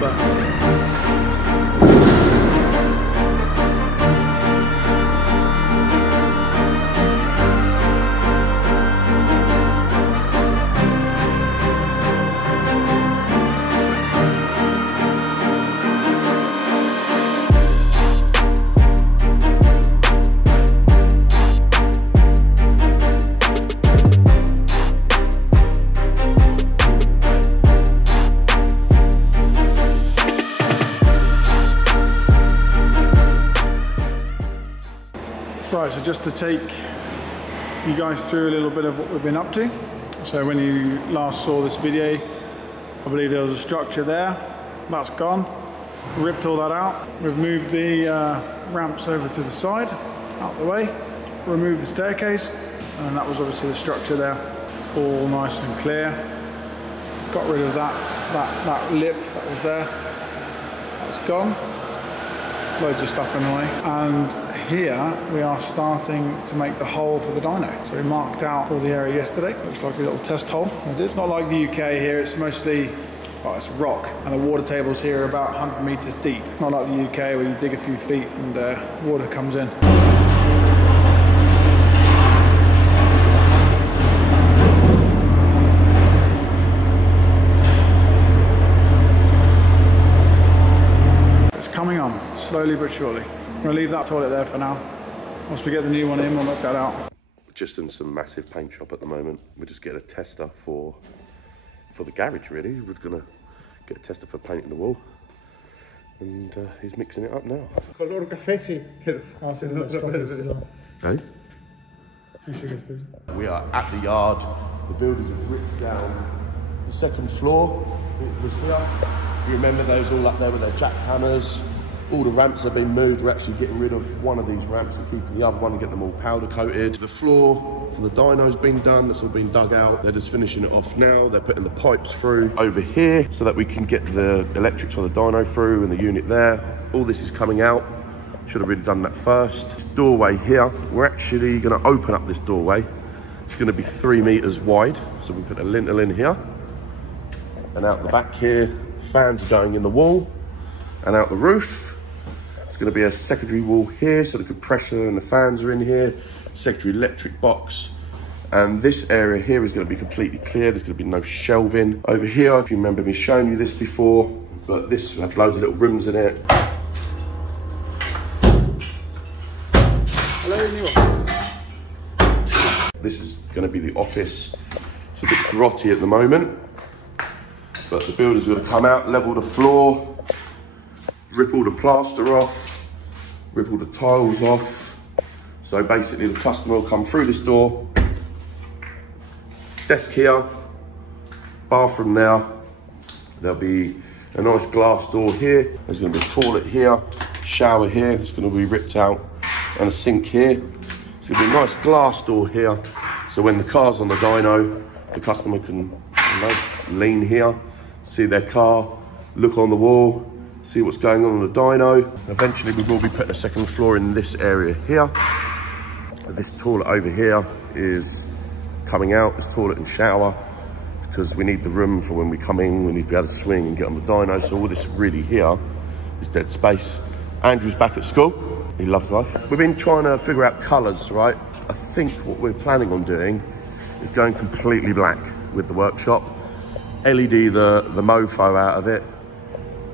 lumber. Right, so just to take you guys through a little bit of what we've been up to. So when you last saw this video, I believe there was a structure there. That's gone. Ripped all that out. We've moved the ramps over to the side, out the way. Removed the staircase, and that was obviously the structure there, all nice and clear. Got rid of that lip that was there. That's gone. Loads of stuff in the way. And here we are starting to make the hole for the dyno. So we marked out all the area yesterday. Looks like a little test hole. It's not like the UK here, it's mostly, well, it's rock. And the water tables here are about 100 meters deep. Not like the UK where you dig a few feet and water comes in. It's coming on, slowly but surely. I'm going to leave that toilet there for now. Once we get the new one in, we'll knock that out. Just in some massive paint shop at the moment. We're just getting a tester for the garage, really. We're going to get a tester for painting the wall. And he's mixing it up now. Hey? 2 sugars, please. We are at the yard. The builders have ripped down the second floor. It was here. If you remember, those all up there with their jackhammers. All the ramps have been moved. We're actually getting rid of one of these ramps and keeping the other one and get them all powder coated. The floor for the dyno's been done. That's all been dug out. They're just finishing it off now. They're putting the pipes through over here so that we can get the electrics on the dyno through and the unit there. All this is coming out. Should have really done that first. This doorway here, we're actually going to open up this doorway. It's going to be 3 meters wide. So we put a lintel in here. And out the back here, fans going in the wall and out the roof. Going to be a secondary wall here, so the compressor and the fans are in here, secondary electric box, and this area here is going to be completely clear. There's going to be no shelving over here. If you remember me showing you this before, but this will have loads of little rooms in it. This is going to be the office. It's a bit grotty at the moment, but the builder's going to come out, level the floor, rip all the plaster off, rip all the tiles off. So basically the customer will come through this door, desk here, bathroom there. There'll be a nice glass door here. There's going to be a toilet here, shower here, it's going to be ripped out, and a sink here. So there'll be a nice glass door here. So when the car's on the dyno, the customer can, you know, lean here, see their car, look on the wall, see what's going on the dyno. Eventually we will be putting a second floor in this area here. This toilet over here is coming out, this toilet and shower, because we need the room for when we come in, we need to be able to swing and get on the dyno. So all this really here is dead space. Andrew's back at school, he loves life. We've been trying to figure out colours, right? I think what we're planning on doing is going completely black with the workshop. LED the mofo out of it.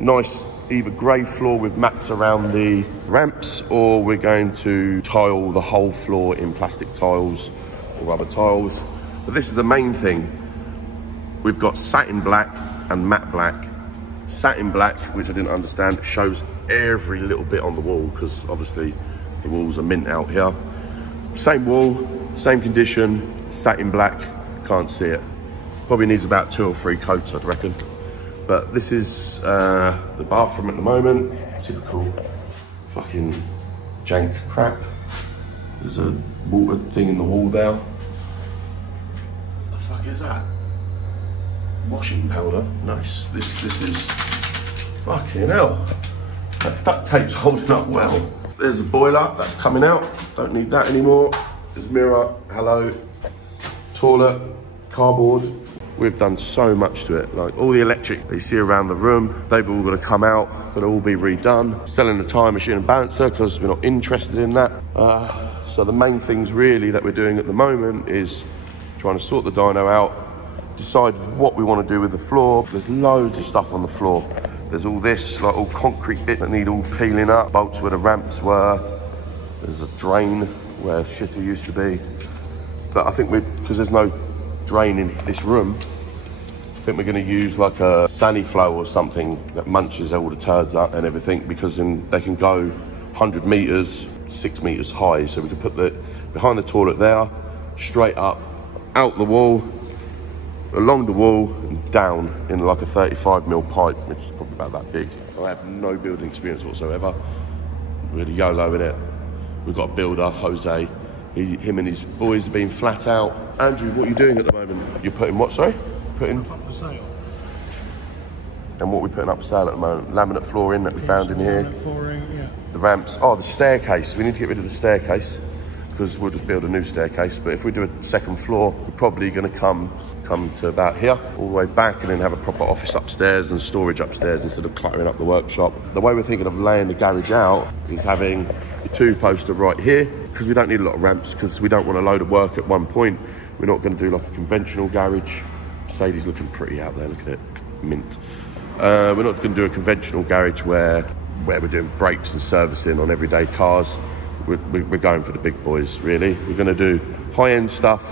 Nice either grey floor with mats around the ramps, or we're going to tile the whole floor in plastic tiles or rubber tiles. But this is the main thing. We've got satin black and matte black. Satin black, which I didn't understand, shows every little bit on the wall, because obviously the walls are mint out here. Same wall, same condition, satin black, can't see it. Probably needs about 2 or 3 coats, I'd reckon. But this is the bathroom at the moment. Typical fucking jank crap. There's a water thing in the wall there. What the fuck is that? Washing powder. Nice. This is fucking hell. That duct tape's holding up well. There's a boiler that's coming out. Don't need that anymore. There's mirror. Hello. Toilet. Cardboard. We've done so much to it. Like all the electric that you see around the room, they've all got to come out, got to all be redone. Selling the tyre machine and balancer because we're not interested in that. So the main things really that we're doing at the moment is trying to sort the dyno out, decide what we want to do with the floor. There's loads of stuff on the floor. There's all this, like all concrete bits that need all peeling up, bolts where the ramps were. There's a drain where shitter used to be. But I think because there's no drain in this room, I think we're going to use like a Saniflow or something that munches all the turds up and everything, because then they can go 100 meters, 6 meters high. So we can put the behind the toilet there, straight up, out the wall, along the wall and down in like a 35mm pipe, which is probably about that big. I have no building experience whatsoever. We're YOLO in it. We've got a builder, Jose. Him and his boys have been flat out. Andrew, what are you doing at the moment? You're putting what, sorry? Putting Up for sale. And what are we putting up for sale at the moment? Laminate flooring that we found in here. Flooring, yeah. The ramps. Oh, the staircase. We need to get rid of the staircase because we'll just build a new staircase. But if we do a second floor, we're probably going to come to about here, all the way back, and then have a proper office upstairs and storage upstairs instead of cluttering up the workshop. The way we're thinking of laying the garage out is having the 2-poster right here, because we don't need a lot of ramps, because we don't want a load of work at one point. We're not going to do like a conventional garage. Mercedes looking pretty out there, look at it, mint. We're not going to do a conventional garage where we're doing brakes and servicing on everyday cars. We're going for the big boys, really. We're going to do high-end stuff,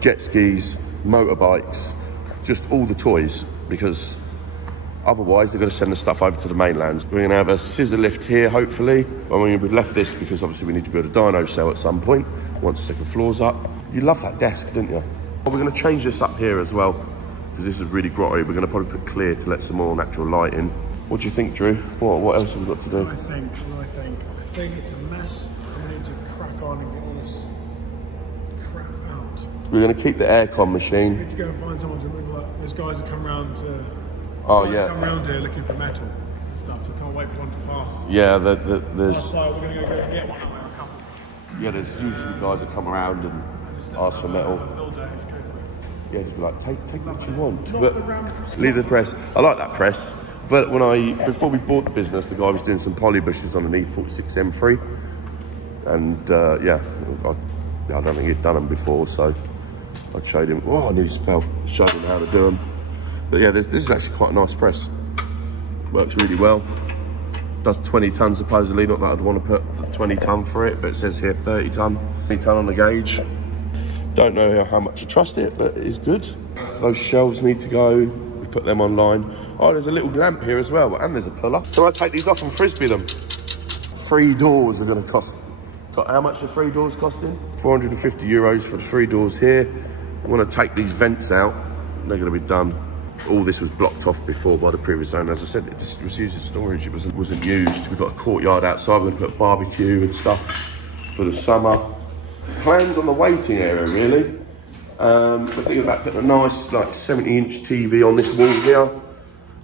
jet skis, motorbikes, just all the toys, because otherwise they're going to send the stuff over to the mainland. We're going to have a scissor lift here, hopefully. We've left this because obviously we need to build a dyno cell at some point, once the second floor's up. You love that desk, didn't you? We're going to change this up here as well, because this is really grotty. We're going to probably put clear to let some more natural light in. What do you think, Drew? What else have we got to do? I think it's a mess. We need to crack on and get all this crap out. We're going to keep the aircon machine. We need to go and find someone to move up. There's guys that come round to... Oh, yeah. Come round here looking for metal and stuff, so can't wait for one to pass. Yeah, there's... That's why we're going to go and get one or a couple. Yeah, there's usually guys that come around and ask for metal. Yeah, just be like, take what you want. But leave the press. I like that press. But before we bought the business, the guy was doing some poly bushes on an E46 M3. And yeah, I don't think he'd done them before, so I showed him, oh, I nearly showed him how to do them. But yeah, this is actually quite a nice press. Works really well. Does 20 ton supposedly, not that I'd want to put 20 ton for it, but it says here 30 ton. 20 ton on the gauge. Don't know how much to trust it, but it is good. Those shelves need to go. We put them online. Oh, there's a little lamp here as well, and there's a pillar. Can I take these off and frisbee them? 3 doors are going to cost. How much are 3 doors costing? 450 euros for the 3 doors here. I want to take these vents out. They're going to be done. All this was blocked off before by the previous owner. As I said, it just was used as storage. It wasn't used. We've got a courtyard outside. We're going to put a barbecue and stuff for the summer. Plans on the waiting area, really. We're thinking about putting a nice, like, 70-inch TV on this wall here.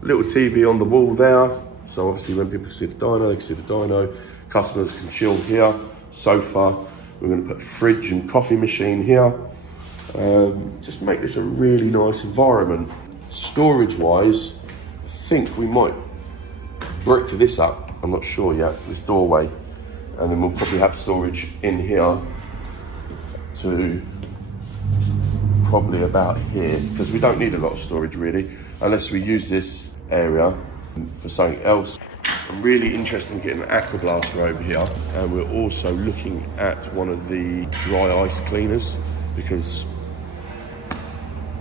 Little TV on the wall there. So obviously when people see the dyno, they can see the dyno. Customers can chill here. Sofa. We're going to put a fridge and coffee machine here. Just make this a really nice environment. Storage-wise, I think we might brick this up. I'm not sure yet, this doorway. And then we'll probably have storage in here to probably about here, because we don't need a lot of storage really, unless we use this area for something else. I'm really interested in getting an aqua blaster over here, and we're also looking at one of the dry ice cleaners, because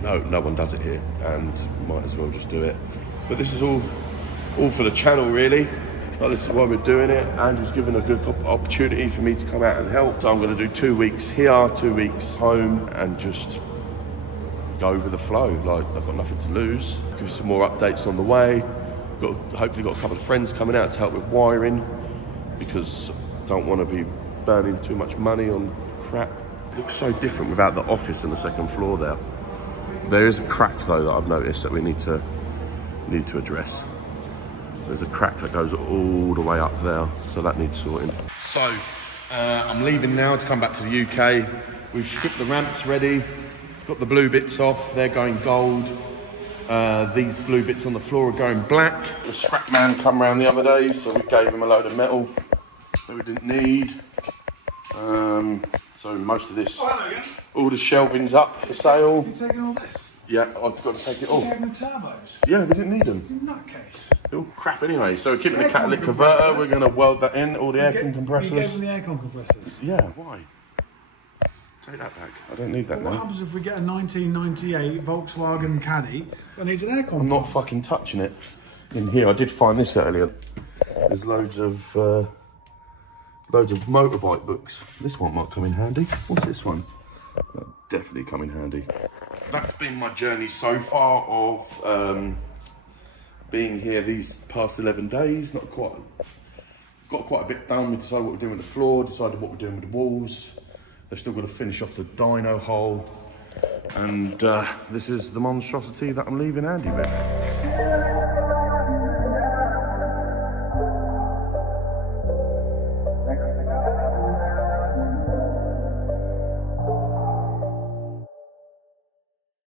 no one does it here, and might as well just do it. But this is all for the channel really. Well, this is why we're doing it. Andrew's given a good opportunity for me to come out and help. So I'm going to do 2 weeks here, 2 weeks home, and just go with the flow. Like, I've got nothing to lose. Give some more updates on the way. Hopefully got a couple of friends coming out to help with wiring, because I don't want to be burning too much money on crap. It looks so different without the office and the second floor there. There is a crack though that I've noticed that we need to address. There's a crack that goes all the way up there, so that needs sorting. So, I'm leaving now to come back to the UK. We've stripped the ramps ready. Got the blue bits off, they're going gold. These blue bits on the floor are going black. The scrap man come round the other day, so we gave him a load of metal that we didn't need. So most of this, all the shelving's up for sale. Are you taking all this? Yeah, I've got to take it all. You gave them the turbos? Yeah, we didn't need them. In that case. They're all crap anyway. So we're keeping the catalytic converter, we're going to weld that in, all the aircon compressors. You gave them the aircon compressors? Yeah, why? Take that back. I don't need that What now. happens if we get a 1998 Volkswagen Caddy that needs an aircon? I'm not fucking touching it. In here, I did find this earlier. There's loads of motorbike books. This one might come in handy. What's this one? That'll definitely come in handy. That's been my journey so far of being here these past 11 days. Not quite. Got quite a bit done. We decided what we're doing with the floor, decided what we're doing with the walls. They've still got to finish off the dyno hole. And this is the monstrosity that I'm leaving Andy with.